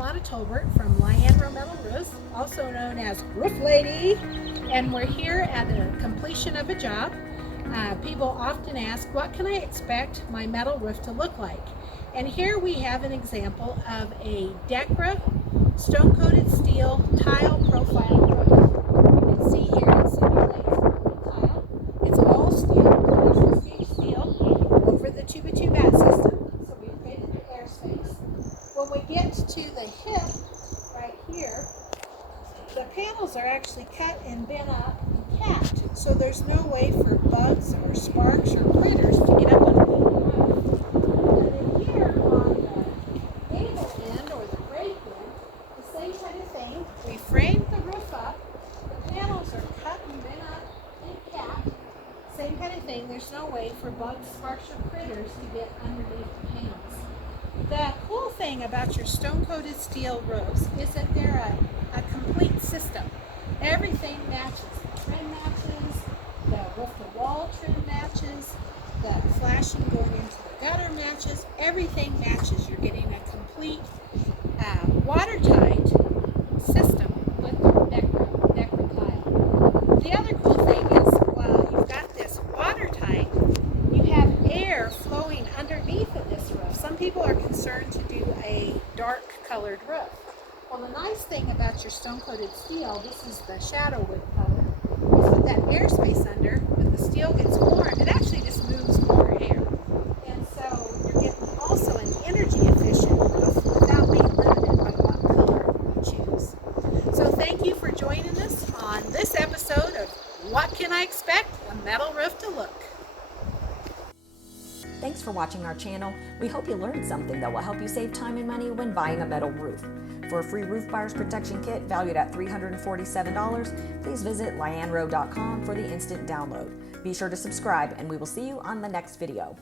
Lana Tolbert from Lianro Metal Roofs, also known as Roof Lady, and we're here at the completion of a job. People often ask, what can I expect my metal roof to look like? And here we have an example of a Decra stone-coated steel tile profile roof. You can see here it simulates tile. It's all steel, commercial stage steel, over the 2x2 bat system. So we've created the airspace. When we get to the hip right here, the panels are actually cut and bent up and capped, so there's no way for bugs or sparks or critters to get up underneath the roof. And then here on the gable end or the break end, the same kind of thing. We framed the roof up, the panels are cut and bent up and capped. Same kind of thing, there's no way for bugs, sparks, or critters to get underneath the panels. The cool thing about your stone-coated steel roofs is that they're a complete system. Everything matches. The trim matches, the roof-to-wall trim matches, the flashing going into the gutter matches. Everything matches. You're getting a complete watertight system with the Decra tile. The other cool thing is while you've got this watertight, you have air flowing underneath of this roof. Some people are concerned to do a dark colored roof. Well, the nice thing about your stone-coated steel, this is the shadow wood color, is with that airspace under, when the steel gets warm, it actually just moves more air. And so you're getting also an energy efficient roof without being limited by what color you choose. So thank you for joining us on this episode of What Can I Expect a Metal Roof to Look? Thanks for watching our channel. We hope you learned something that will help you save time and money when buying a metal roof. For a free roof buyer's protection kit valued at $347, please visit lianro.com for the instant download. Be sure to subscribe, and we will see you on the next video.